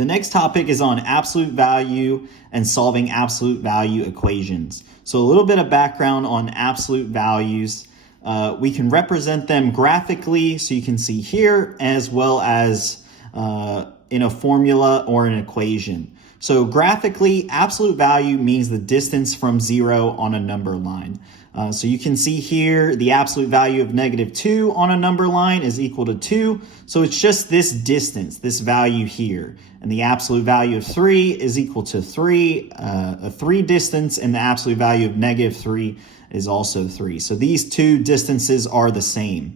The next topic is on absolute value and solving absolute value equations. So a little bit of background on absolute values. We can represent them graphically, so you can see here, as well as in a formula or an equation. So graphically, absolute value means the distance from 0 on a number line. So you can see here the absolute value of -2 on a number line is equal to 2. So it's just this distance, this value here. And the absolute value of 3 is equal to 3, a 3 distance, and the absolute value of -3 is also 3. So these two distances are the same.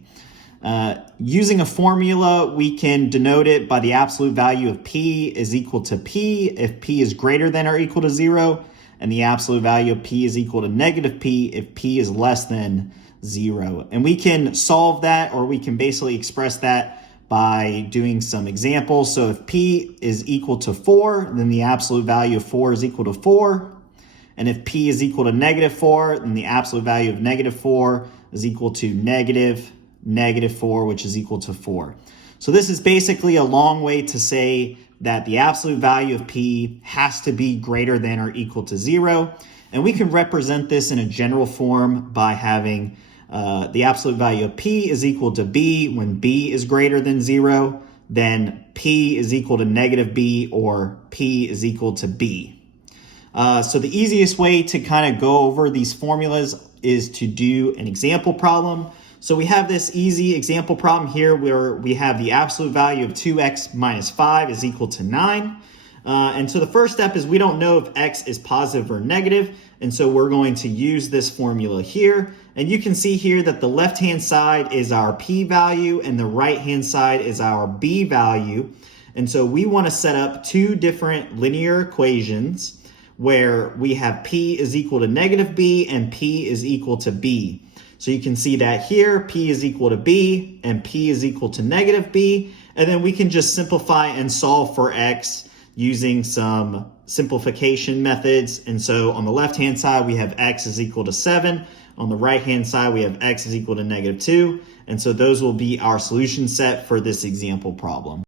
Using a formula, we can denote it by the absolute value of P is equal to P if P is greater than or equal to 0, and the absolute value of P is equal to -P if P is less than 0. And we can solve that, or we can basically express that by doing some examples. So if P is equal to 4, then the absolute value of 4 is equal to 4. And if P is equal to -4, then the absolute value of -4 is equal to -4, which is equal to 4. So this is basically a long way to say that the absolute value of P has to be greater than or equal to 0. And we can represent this in a general form by having the absolute value of P is equal to B when B is greater than 0, then P is equal to -B, or P is equal to B. So the easiest way to kind of go over these formulas is to do an example problem. So we have this easy example problem here where we have the absolute value of 2x minus 5 is equal to 9. And so the first step is we don't know if x is positive or negative. And so we're going to use this formula here. And you can see here that the left-hand side is our P value and the right-hand side is our B value. And so we want to set up two different linear equations where we have P is equal to -B and P is equal to B. So you can see that here, P is equal to B and P is equal to -B. And then we can just simplify and solve for x using some simplification methods. And so on the left-hand side, we have x is equal to 7. On the right-hand side, we have x is equal to -2. And so those will be our solution set for this example problem.